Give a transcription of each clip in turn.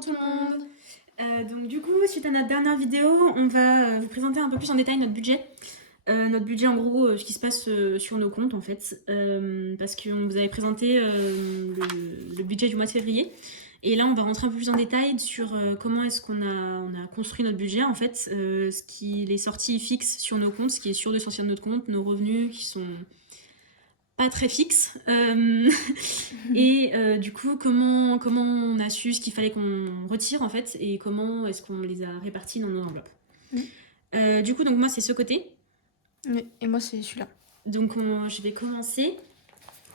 Bonjour tout le monde. Donc du coup, suite à notre dernière vidéo, on va vous présenter un peu plus en détail notre budget. Notre budget en gros, ce qui se passe sur nos comptes en fait. Parce qu'on vous avait présenté le budget du mois de février. Et là, on va rentrer un peu plus en détail sur comment est-ce qu'on a construit notre budget en fait. Ce qui est sorti fixe sur nos comptes, ce qui est sûr de sortir de notre compte, nos revenus qui sont pas très fixe. Et du coup, comment on a su ce qu'il fallait qu'on retire en fait et comment est-ce qu'on les a répartis dans nos enveloppes. Du coup, donc moi, c'est ce côté. Oui, et moi, c'est celui-là. Donc, je vais commencer.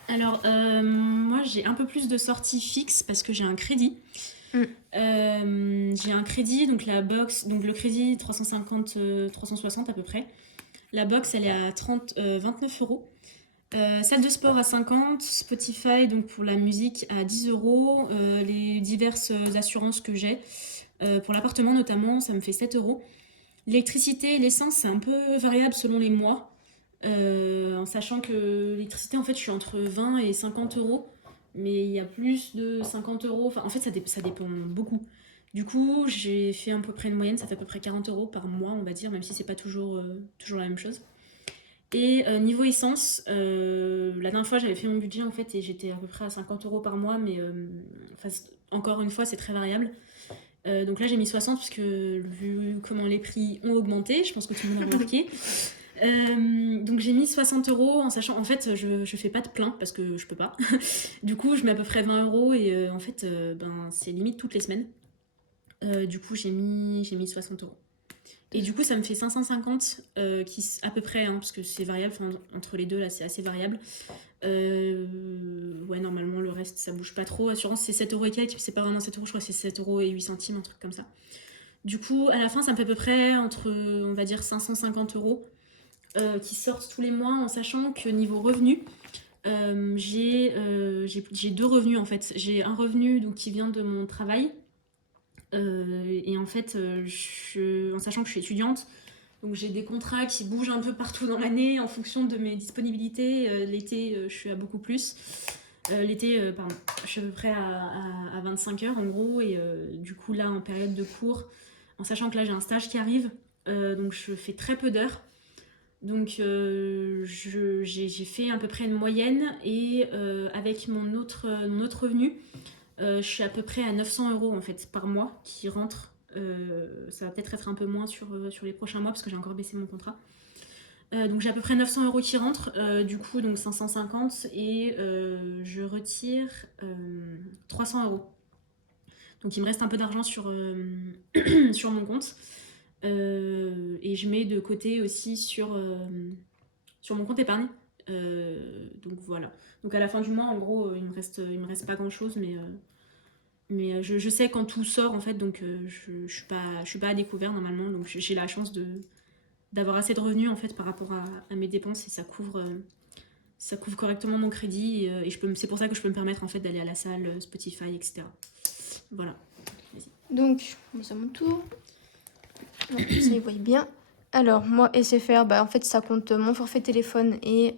Alors, moi, j'ai un peu plus de sorties fixes parce que j'ai un crédit. J'ai un crédit, donc la box, donc le crédit 350, 360 à peu près. La box, elle est à 29 euros. Salle de sport à 50, Spotify donc pour la musique à 10 euros, les diverses assurances que j'ai. Pour l'appartement notamment, ça me fait 7 euros. L'électricité et l'essence, c'est un peu variable selon les mois. En sachant que l'électricité, en fait, je suis entre 20 et 50 euros. Mais il y a plus de 50 euros. Enfin, en fait, ça dépend beaucoup. Du coup, j'ai fait à peu près une moyenne, ça fait à peu près 40 euros par mois, on va dire, même si c'est pas toujours la même chose. Et niveau essence, la dernière fois j'avais fait mon budget en fait et j'étais à peu près à 50 euros par mois, mais encore une fois c'est très variable. Donc là j'ai mis 60 parce que vu comment les prix ont augmenté, je pense que tout le monde a remarqué. Donc j'ai mis 60 euros en sachant, en fait je fais pas de plein parce que je peux pas. Du coup je mets à peu près 20 euros et en fait c'est limite toutes les semaines. Du coup j'ai mis 60 euros. Et du coup, ça me fait 550, à peu près, hein, parce que c'est variable, entre les deux, là, c'est assez variable. Ouais, normalement, le reste, ça bouge pas trop. Assurance, c'est 7 euros et quelques, c'est pas vraiment 7 euros, je crois que c'est 7 euros et 8 centimes, un truc comme ça. Du coup, à la fin, ça me fait à peu près entre, on va dire, 550 euros qui sortent tous les mois, en sachant que niveau revenu, j'ai deux revenus, en fait. J'ai un revenu donc, qui vient de mon travail, et en fait, en sachant que je suis étudiante, donc j'ai des contrats qui bougent un peu partout dans l'année en fonction de mes disponibilités. L'été, je suis à beaucoup plus. Pardon, je suis à peu près à 25 heures en gros. Et du coup, là, en période de cours, en sachant que là, j'ai un stage qui arrive, donc je fais très peu d'heures. Donc j'ai fait à peu près une moyenne. Et avec mon autre revenu, je suis à peu près à 900 euros en fait, par mois qui rentrent. Ça va peut-être être un peu moins sur les prochains mois parce que j'ai encore baissé mon contrat. Donc j'ai à peu près 900 euros qui rentrent, du coup donc 550 et je retire 300 euros. Donc il me reste un peu d'argent sur, sur mon compte. Et je mets de côté aussi sur mon compte épargne. Donc voilà. Donc à la fin du mois, en gros, il me reste pas grand chose, mais je sais quand tout sort en fait, donc je suis pas à découvert normalement, donc j'ai la chance d'avoir assez de revenus en fait par rapport à mes dépenses et ça couvre correctement mon crédit et c'est pour ça que je peux me permettre en fait d'aller à la salle, Spotify, etc. Voilà. Donc, c'est à mon tour. Donc, ça, ils voient bien. Alors, moi, SFR, en fait, ça compte mon forfait téléphone et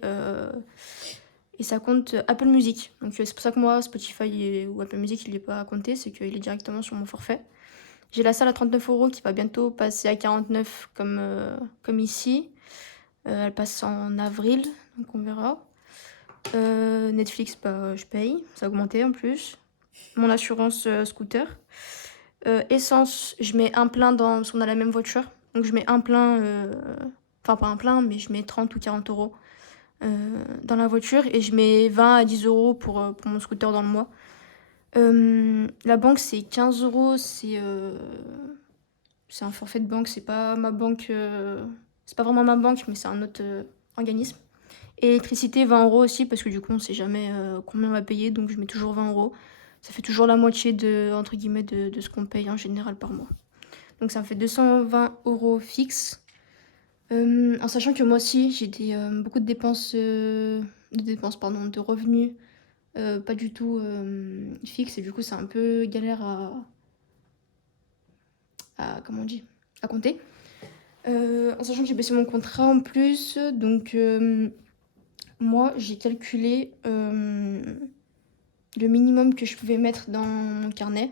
ça compte Apple Music. Donc, c'est pour ça que moi, Spotify ou Apple Music, il n'est pas à compter, c'est qu'il est directement sur mon forfait. J'ai la salle à 39 euros qui va bientôt passer à 49 comme ici. Elle passe en avril, donc on verra. Netflix, je paye, ça a augmenté en plus. Mon assurance scooter. Essence, je mets un plein parce qu'on a la même voiture. Donc je mets un plein, enfin pas un plein, mais je mets 30 ou 40 euros dans la voiture et je mets 20 à 10 euros pour mon scooter dans le mois. La banque, c'est 15 euros, c'est un forfait de banque, c'est pas ma banque, c'est pas vraiment ma banque, mais c'est un autre organisme. Et électricité, 20 euros aussi, parce que du coup, on sait jamais combien on va payer, donc je mets toujours 20 euros. Ça fait toujours la moitié entre guillemets, de ce qu'on paye en général par mois. Donc ça me fait 220 euros fixe. En sachant que moi aussi, j'ai beaucoup de dépenses, de revenus pas du tout fixes, et du coup, c'est un peu galère comment on dit, à compter. En sachant que j'ai baissé mon contrat en plus, donc moi, j'ai calculé le minimum que je pouvais mettre dans mon carnet.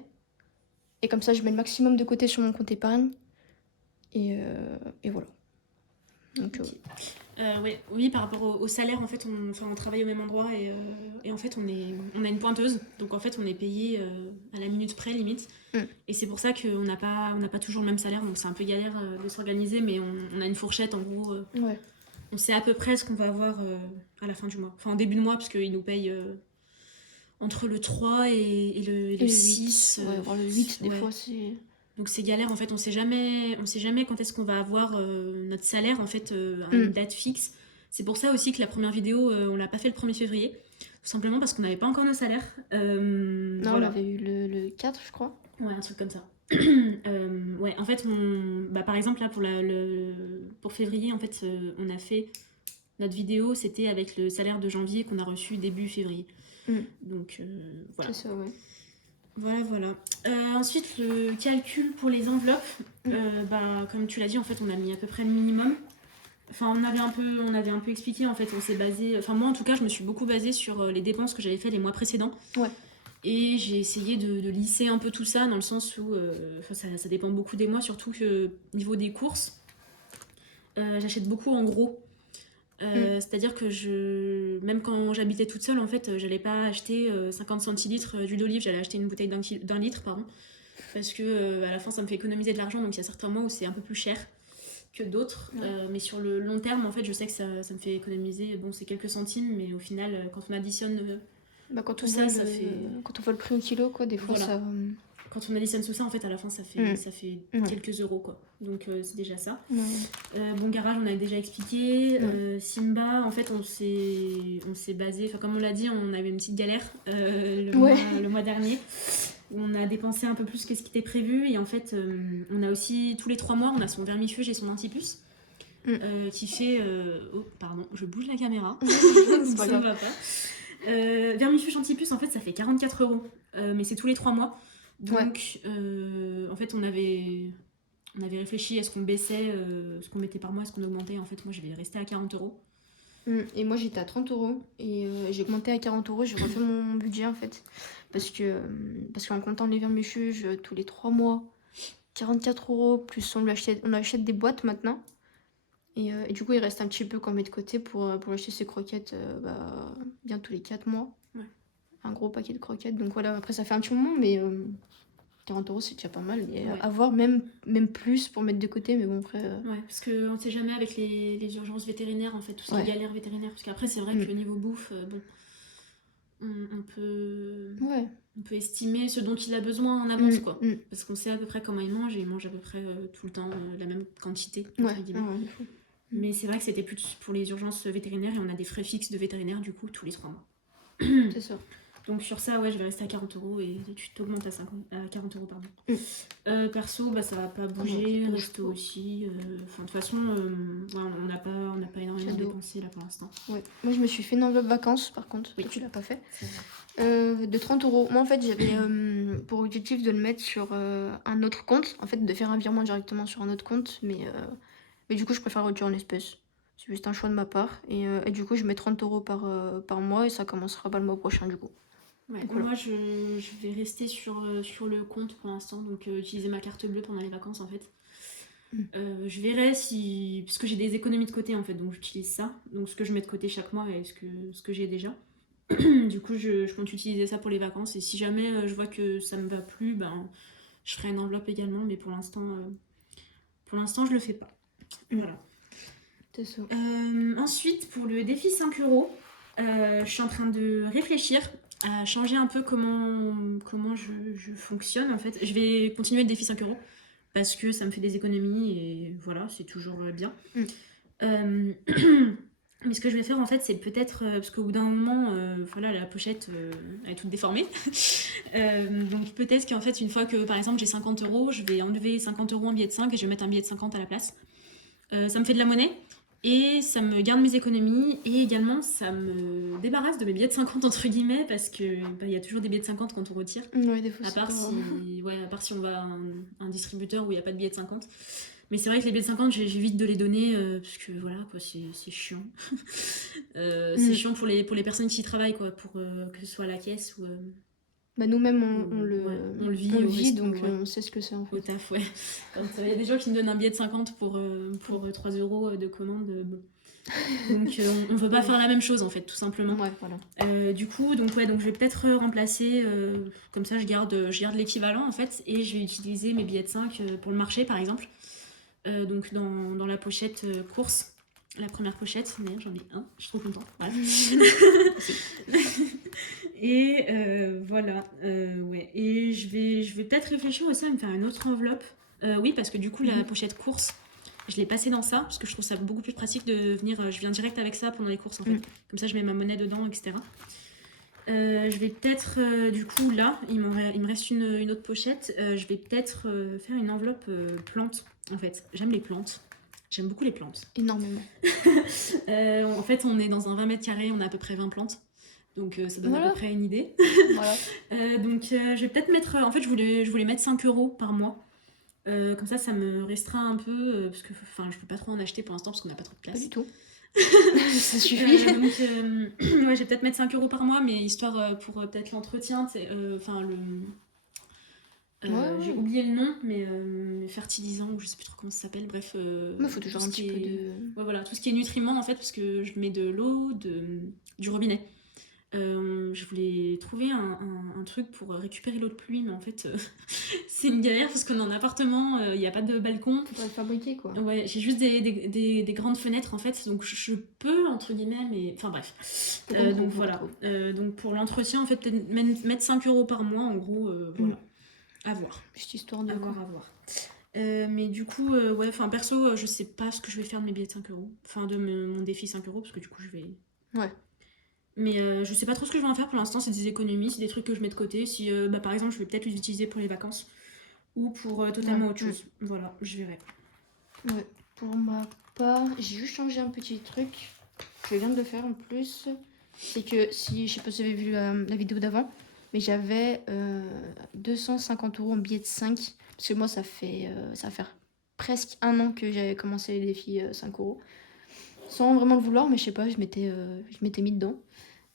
Et comme ça, je mets le maximum de côté sur mon compte épargne. Et voilà. Donc, Ok. Oui, par rapport au salaire, en fait, on travaille au même endroit et en fait, on a une pointeuse. Donc, en fait, on est payé à la minute près, limite. Mm. Et c'est pour ça qu'on n'a pas toujours le même salaire. Donc, c'est un peu galère de s'organiser, mais on a une fourchette, en gros. ouais. On sait à peu près ce qu'on va avoir à la fin du mois. Enfin, en début de mois, parce qu'ils nous payent entre le 3 et le Et le 6. 8. Ouais, voire le 8, des ouais. fois, c'est... Donc c'est galère, en fait, on sait jamais quand est-ce qu'on va avoir notre salaire, en fait, à une date fixe. C'est pour ça aussi que la première vidéo, on l'a pas fait le 1er février, tout simplement parce qu'on n'avait pas encore nos salaires. Non, on voilà. avait eu le 4, je crois. Ouais, un truc comme ça. Ouais, en fait, par exemple, là, pour février, en fait, on a fait notre vidéo, c'était avec le salaire de janvier qu'on a reçu début février. Donc, voilà. C'est ça, ouais. Voilà. Ensuite, le calcul pour les enveloppes, comme tu l'as dit, en fait, on a mis à peu près le minimum. Enfin, on avait un peu expliqué, en fait, on s'est basé... Enfin, moi, en tout cas, je me suis beaucoup basée sur les dépenses que j'avais fait les mois précédents. Ouais. Et j'ai essayé de lisser un peu tout ça, dans le sens où ça dépend beaucoup des mois, surtout que niveau des courses, j'achète beaucoup en gros. C'est-à-dire que même quand j'habitais toute seule, en fait, j'allais pas acheter 50 centilitres d'huile d'olive, j'allais acheter une bouteille d'un litre, pardon, parce que à la fin ça me fait économiser de l'argent, donc il y a certains mois où c'est un peu plus cher que d'autres, mais sur le long terme, en fait, je sais que ça me fait économiser, bon, c'est quelques centimes, mais au final, quand on additionne quand tout on ça, voit fait... Quand on voit le prix au kilo, quoi, des fois, Voilà. ça... Quand on additionne tout ça, en fait, à la fin, ça fait quelques euros, quoi. Donc, c'est déjà ça. Bon garage, on a déjà expliqué. Simba, en fait, on s'est basé... Enfin, comme on l'a dit, on a eu une petite galère le mois dernier. On a dépensé un peu plus que ce qui était prévu. Et en fait, on a aussi, tous les 3 mois, on a son vermifuge et son antipuce. Qui fait... Oh, pardon, je bouge la caméra. C'est pas ça va pas. Vermifuge antipuce, en fait, ça fait 44 €. Mais c'est tous les 3 mois. Donc, en fait, on avait réfléchi à ce qu'on baissait, ce qu'on mettait par mois, est-ce qu'on augmentait. En fait, moi, je vais rester à 40 €. Et moi, j'étais à 30 €. Et j'ai augmenté à 40 €. J'ai refait mon budget, en fait. Parce qu'en comptant les vermifuges tous les 3 mois, 44 €, plus on achète des boîtes maintenant. Et du coup, il reste un petit peu qu'on met de côté pour acheter ces croquettes bien tous les 4 mois. Ouais. Un gros paquet de croquettes. Donc voilà, après, ça fait un petit moment, mais 40 €, c'est déjà pas mal. Et avoir même plus pour mettre de côté, mais bon, après... Ouais, parce qu'on ne sait jamais avec les urgences vétérinaires, en fait, tout ce qui est galère vétérinaire. Parce qu'après, c'est vrai que niveau bouffe, bon, on peut estimer ce dont il a besoin en avance, quoi. Parce qu'on sait à peu près comment il mange, et il mange à peu près tout le temps la même quantité, entre guillemets. Mais c'est vrai que c'était plus pour les urgences vétérinaires, et on a des frais fixes de vétérinaire, du coup, tous les 3 mois. C'est ça. Donc sur ça, ouais, je vais rester à 40 € et tu t'augmentes à 40 €, pardon. Perso, ça va pas bouger, resto aussi. Enfin, de toute façon, on n'a pas énormément dépensé là pour l'instant. Ouais. Moi, je me suis fait une enveloppe vacances, par contre. Toi, tu l'as pas fait. De 30 €. Moi, en fait, j'avais pour objectif de le mettre sur un autre compte. En fait, de faire un virement directement sur un autre compte. Mais du coup, je préfère le retirer en espèces. C'est juste un choix de ma part. Et du coup, je mets 30 € par mois et ça commencera pas le mois prochain, du coup. Ouais, moi, je vais rester sur le compte pour l'instant. Donc, utiliser ma carte bleue pendant les vacances, en fait. Je verrai si... Parce que j'ai des économies de côté, en fait. Donc, j'utilise ça. Donc, ce que je mets de côté chaque mois et ce que j'ai déjà. Du coup, je compte utiliser ça pour les vacances. Et si jamais je vois que ça me va plus, je ferai une enveloppe également. Mais pour l'instant, je le fais pas. Voilà. C'est ça. Ensuite, pour le défi 5 €, je suis en train de réfléchir à changer un peu comment je fonctionne, en fait. Je vais continuer le défi 5 € parce que ça me fait des économies et voilà, c'est toujours bien. Mais ce que je vais faire, en fait, c'est peut-être... parce qu'au bout d'un moment, voilà, la pochette, elle est toute déformée. Donc peut-être qu'en fait, une fois que, par exemple, j'ai 50 €, je vais enlever 50 € en billet de 5 et je vais mettre un billet de 50 à la place. Ça me fait de la monnaie. Et ça me garde mes économies et également ça me débarrasse de mes billets de 50 entre guillemets parce que il y a toujours des billets de 50 quand on retire. Ouais, des fois, à part si on va à un distributeur où il n'y a pas de billets de 50. Mais c'est vrai que les billets de 50, j'évite de les donner parce que voilà, quoi, c'est chiant. C'est chiant pour les personnes qui y travaillent, quoi, pour que ce soit à la caisse Bah, nous-mêmes, Ouais, on le vit on le au vit, resto, donc ouais. on sait ce que c'est en Au fait. taf, ouais. Il y a des gens qui me donnent un billet de 50 pour 3 € de commande. Bon. Donc on veut pas Ouais. faire la même chose en fait, tout simplement. Ouais, voilà. Du coup, donc je vais peut-être remplacer, comme ça je garde l'équivalent en fait, et je vais utiliser mes billets de 5 pour le marché par exemple. Donc dans la pochette course, la première pochette, mais j'en ai un, je suis trop contente. Voilà. Et voilà, ouais. Et je vais peut-être réfléchir aussi à me faire une autre enveloppe. Oui, parce que du coup, la pochette course, je l'ai passée dans ça, parce que je trouve ça beaucoup plus pratique de venir. Je viens direct avec ça pendant les courses en fait. Comme ça, je mets ma monnaie dedans, etc. Je vais peut-être, du coup, là, il me reste une autre pochette. Je vais peut-être faire une enveloppe plante, en fait. J'aime les plantes. J'aime beaucoup les plantes. Énormément. En fait, on est dans un 20 mètres carrés, on a à peu près 20 plantes. Donc ça donne à Voilà. peu près une idée. Voilà. Donc je vais peut-être mettre... En fait, je voulais mettre 5 € par mois. Comme ça me restreint un peu, parce que je peux pas trop en acheter pour l'instant, parce qu'on n'a pas trop de place. Pas du tout. Ça suffit. Donc ouais, je vais peut-être mettre 5 € par mois, mais histoire pour peut-être l'entretien, j'ai oublié le nom, mais fertilisant, ou je sais plus trop comment ça s'appelle, bref. Mais faut toujours un petit peu de... Ouais, voilà, tout ce qui est nutriments en fait, parce que je mets de l'eau du robinet. Je voulais trouver un truc pour récupérer l'eau de pluie, mais en fait, c'est une galère parce qu'on est en appartement, il n'y a pas de balcon. Faut pas le fabriquer, quoi. Ouais, j'ai juste des grandes fenêtres en fait, donc je peux, entre guillemets, mais. Enfin bref. Donc voilà. Donc pour l'entretien, en fait, peut-être mettre 5 € par mois, en gros, voilà. À voir. Juste histoire de... À voir. Mais du coup, ouais, perso, je sais pas ce que je vais faire de mes billets de 5 €. Enfin, de mon défi 5 €, parce que du coup, je vais. Ouais. Mais je sais pas trop ce que je vais en faire pour l'instant, c'est des économies, c'est des trucs que je mets de côté. Si, par exemple, je vais peut-être les utiliser pour les vacances ou pour totalement autre chose. Voilà, je verrai. Ouais, pour ma part, j'ai juste changé un petit truc. Je viens de le faire en plus. C'est que si, je sais pas si vous avez vu la vidéo d'avant, mais j'avais 250 € en billet de 5. Parce que moi, ça va faire presque 1 an que j'avais commencé les défis 5 €. Sans vraiment le vouloir, mais je sais pas, je m'étais mis dedans.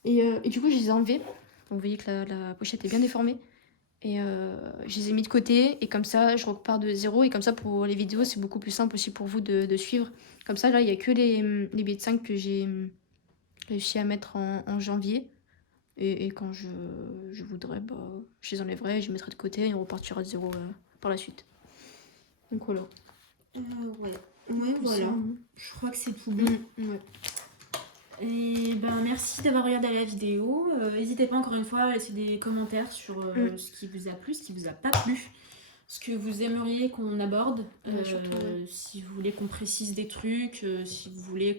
Et du coup, je les ai enlevés. Donc, vous voyez que la pochette est bien déformée. Et je les ai mis de côté. Et comme ça, je repars de zéro. Et comme ça, pour les vidéos, c'est beaucoup plus simple aussi pour vous de suivre. Comme ça, là, il n'y a que les billets de 5 que j'ai réussi à mettre en janvier. Et quand je voudrais, bah, je les enlèverai, je les mettrai de côté et on repartira de zéro par la suite. Donc voilà. Ouais, voilà. Je crois que c'est tout bon. Ouais. Et ben merci d'avoir regardé la vidéo. N'hésitez pas encore une fois à laisser des commentaires sur ce qui vous a plu, ce qui vous a pas plu, ce que vous aimeriez qu'on aborde. Surtout, ouais. Si vous voulez qu'on précise des trucs, si vous voulez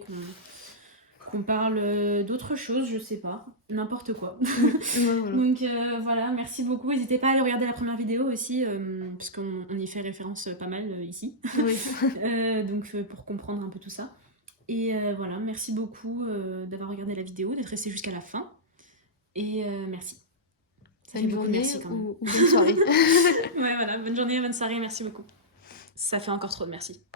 qu'on parle d'autre chose, je sais pas, n'importe quoi. Ouais, voilà. Donc voilà, merci beaucoup. N'hésitez pas à aller regarder la première vidéo aussi, parce qu'on y fait référence pas mal ici. Oui. Donc pour comprendre un peu tout ça. Et voilà, merci beaucoup d'avoir regardé la vidéo, d'être resté jusqu'à la fin. Et merci. Ça fait Bonne beaucoup, journée merci quand même. ou bonne soirée. Ouais, voilà, bonne journée, bonne soirée, merci beaucoup. Ça fait encore trop de merci.